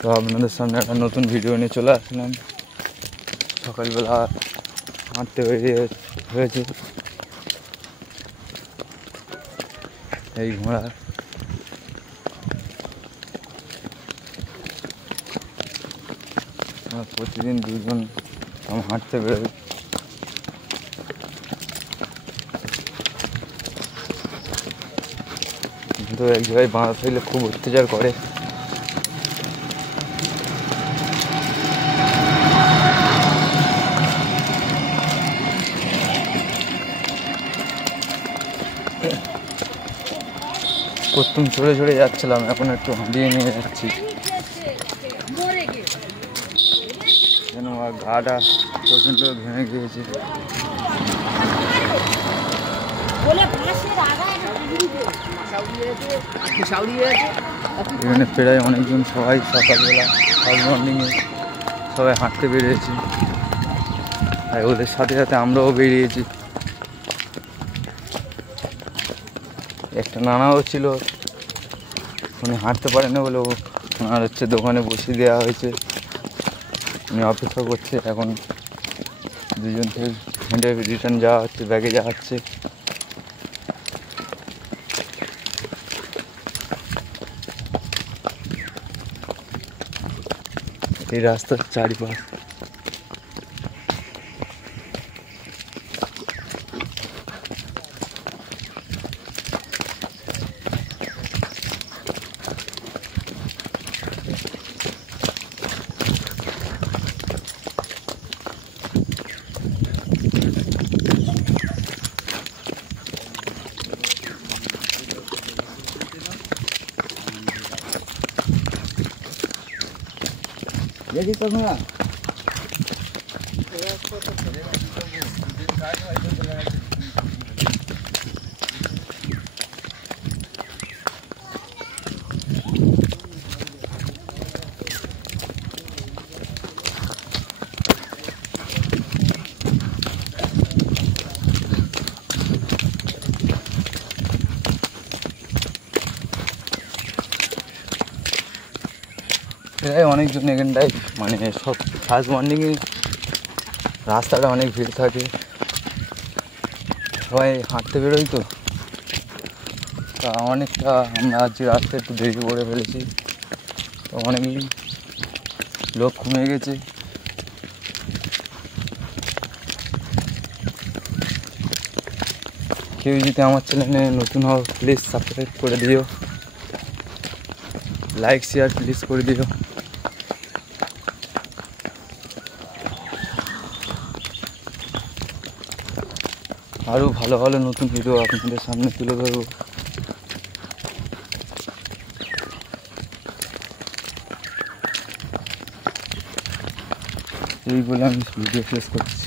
তো আপনাদের সামনে একটা নতুন ভিডিও নিয়ে চলে আসলাম। সকালবেলা হাঁটতে বেরিয়ে হয়েছে এই ঘোড়া। প্রতিদিন দুজন হাঁটতে বেরোই। কিন্তু এক জায়গায় বাঁধা থাকলে খুব অত্যাচার করে। প্রথম চড়ে চড়ে যাচ্ছিলাম, এখন একটু হাঁটিয়ে নিয়ে যাচ্ছি যেন আমার গাটা প্রচণ্ড ভেঙে গিয়েছে। এখানে প্রায় অনেকজন সবাই সকালবেলা ফার্স্ট মর্নিংয়ে সবাই হাঁটতে বেরিয়েছি, আর ওদের সাথে সাথে আমরাও বেরিয়েছি। একটা নানাও ছিল, উনি হাঁটতে পারে না বলে ওনার দোকানে বসিয়ে দেওয়া হয়েছে, উনি অপেক্ষা করছে। এখন দুজন থেকে হেঁটে রিটার্ন যাওয়া হচ্ছে, ব্যাগে যাওয়া হচ্ছে। এই রাস্তার চারিপাশ দেখি তোমরা অনেকজন এখানটায়, মানে সব ফার্স্ট মর্নিংয়ে রাস্তাটা অনেক ভিড় থাকে, সবাই হাঁটতে বেরোই। তো অনেকটা আমরা আজকে রাস্তা একটু দেরি করে ফেলেছি, তো অনেকই লোক কমে গেছে। কেউ যদি আমার চ্যানেলে নতুন হও প্লিজ সাবস্ক্রাইব করে দিও, লাইক শেয়ার প্লিজ করে দিও। আরও ভালো ভালো নতুন ভিডিও আপনাদের সামনে তুলে ধরবো। এই বলে আমি ভিডিও শেষ করছি।